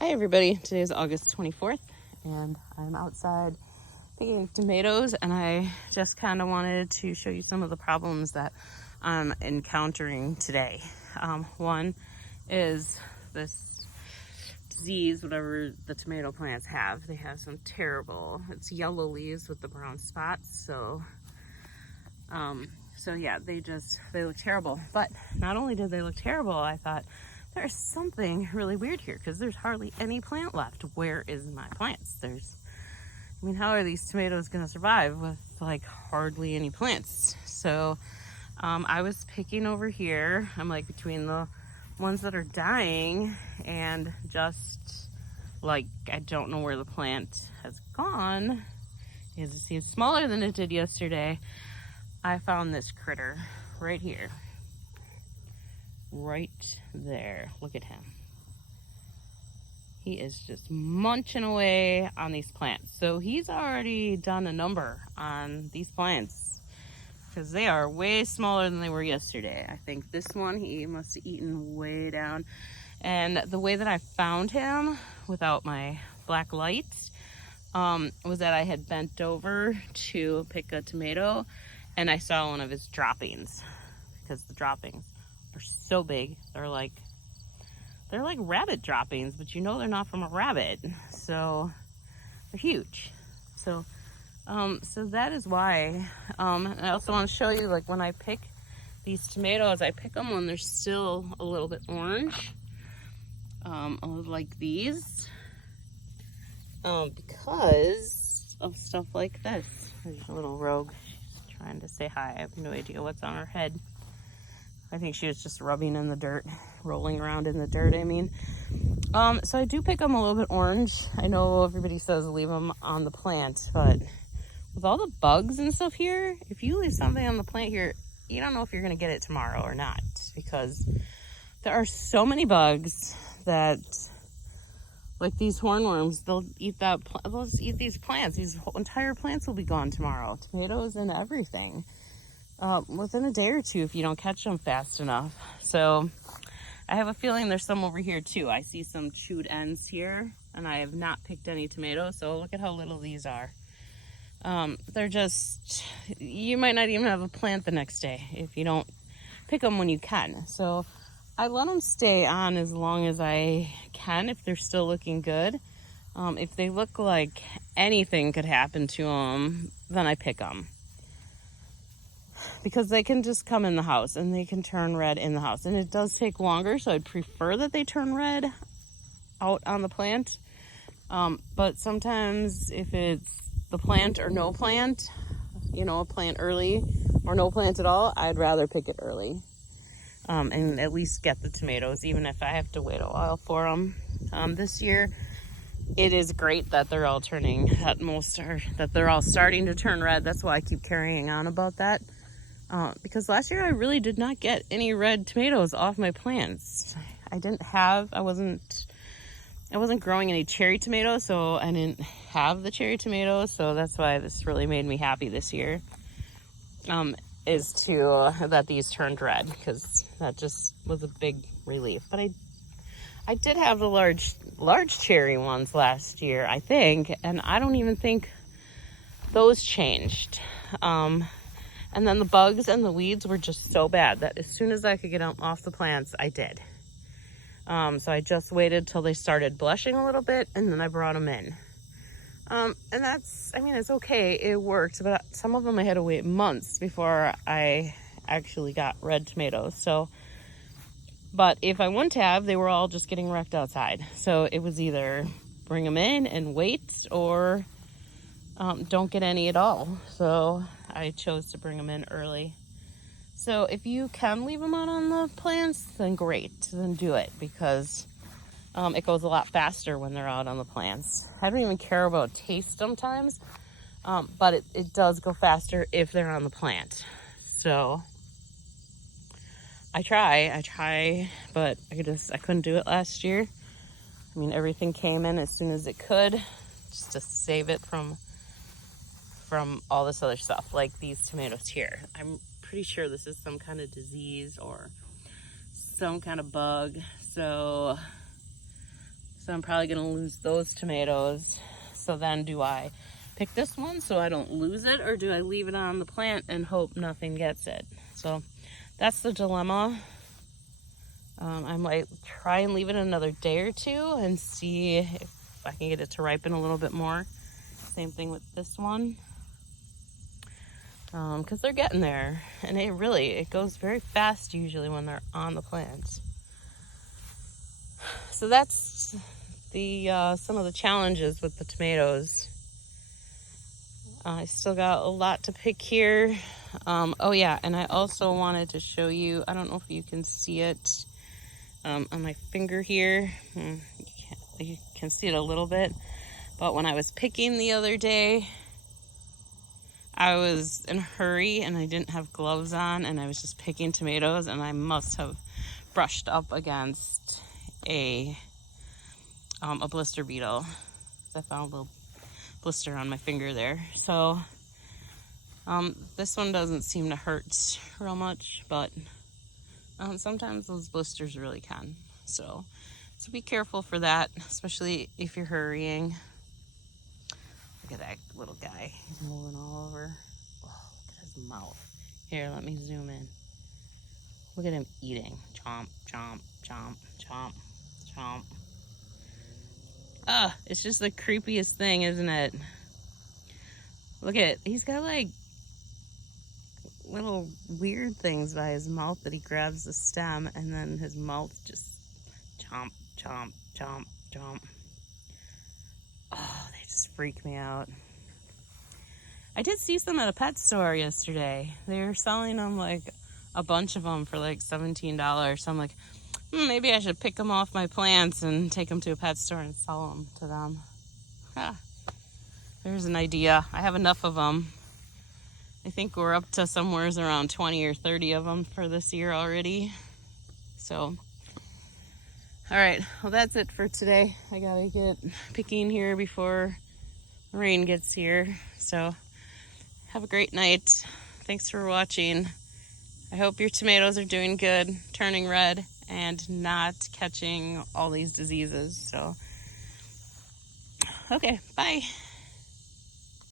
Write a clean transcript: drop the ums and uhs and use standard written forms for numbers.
Hi everybody, today is August 24th and I'm outside picking tomatoes, and I just kind of wanted to show you some of the problems that I'm encountering today. One is this disease, whatever the tomato plants have. They have some terrible, it's yellow leaves with the brown spots, so yeah, they look terrible. But not only did they look terrible, I thought there's something really weird here because there's hardly any plant left. Where is my plants? How are these tomatoes going to survive with like hardly any plants? So I was picking over here. I'm like between the ones that are dying and just like, I don't know where the plant has gone. As you see, it's smaller than it did yesterday. I found this critter right here. Right there. Look at him. He is just munching away on these plants. So he's already done a number on these plants because they are way smaller than they were yesterday. I think this one he must have eaten way down. And the way that I found him without my black lights was that I had bent over to pick a tomato and I saw one of his droppings, because the droppings are so big. They're like rabbit droppings, but you know they're not from a rabbit, so they're huge. So that is why. And I also want to show you, like, when I pick these tomatoes, I pick them when they're still a little bit orange, like these, because of stuff like this. There's a little rogue. She's trying to say hi. I have no idea what's on her head. I think she was just rubbing in the dirt, rolling around in the dirt, I mean. So I do pick them a little bit orange. I know everybody says leave them on the plant, but with all the bugs and stuff here, if you leave something on the plant here, you don't know if you're going to get it tomorrow or not, because there are so many bugs that, like these hornworms, they'll just eat these plants. These entire plants will be gone tomorrow. Tomatoes and everything. Within a day or two if you don't catch them fast enough. So I have a feeling there's some over here too. I see some chewed ends here, and I have not picked any tomatoes, so look at how little these are. They're just, you might not even have a plant the next day if you don't pick them when you can. So I let them stay on as long as I can if they're still looking good. If they look like anything could happen to them, then I pick them, because they can just come in the house and they can turn red in the house, and it does take longer, so I'd prefer that they turn red out on the plant. But sometimes if it's the plant or no plant, a plant early or no plant at all, I'd rather pick it early, and at least get the tomatoes, even if I have to wait a while for them. This year it is great that they're all that they're all starting to turn red. That's why I keep carrying on about that. Because last year I really did not get any red tomatoes off my plants. I wasn't growing any cherry tomatoes, so I didn't have the cherry tomatoes. So that's why this really made me happy this year, that these turned red, because that just was a big relief. But I did have the large cherry ones last year, I think, and I don't even think those changed. And then the bugs and the weeds were just so bad that as soon as I could get them off the plants, I did. So I just waited till they started blushing a little bit, and then I brought them in. And it's okay. It worked, but some of them I had to wait months before I actually got red tomatoes. But if I wouldn't have, they were all just getting wrecked outside. So it was either bring them in and wait, or don't get any at all. So I chose to bring them in early. So if you can leave them out on the plants, then great, then do it, because it goes a lot faster when they're out on the plants. I don't even care about taste sometimes, but it does go faster if they're on the plant. So I try, but I couldn't do it last year. Everything came in as soon as it could, just to save it from all this other stuff, like these tomatoes here. I'm pretty sure this is some kind of disease or some kind of bug. So So I'm probably gonna lose those tomatoes. So then do I pick this one so I don't lose it, or do I leave it on the plant and hope nothing gets it? So that's the dilemma. I might try and leave it another day or two and see if I can get it to ripen a little bit more. Same thing with this one. Because they're getting there, and it goes very fast usually when they're on the plant. So that's the some of the challenges with the tomatoes. I still got a lot to pick here. Oh yeah, and I also wanted to show you, I don't know if you can see it on my finger here. You can see it a little bit, but when I was picking the other day, I was in a hurry and I didn't have gloves on, and I was just picking tomatoes, and I must have brushed up against a blister beetle. I found a little blister on my finger there. So this one doesn't seem to hurt real much, but sometimes those blisters really can. So be careful for that, especially if you're hurrying. Look at that little guy. He's moving all over. Oh, look at his mouth. Here, let me zoom in. Look at him eating. Chomp, chomp, chomp, chomp, chomp. It's just the creepiest thing, isn't it? Look at, he's got like little weird things by his mouth that he grabs the stem, and then his mouth just chomp, chomp, chomp, chomp. Oh, they just freak me out. I did see some at a pet store yesterday. They were selling them, like a bunch of them for like $17. So I'm like, maybe I should pick them off my plants and take them to a pet store and sell them to them. There's an idea. I have enough of them. I think we're up to somewhere around 20 or 30 of them for this year already. So, all right, well, that's it for today. I gotta get picking here before rain gets here. So have a great night. Thanks for watching. I hope your tomatoes are doing good, turning red, and not catching all these diseases. So, okay, bye.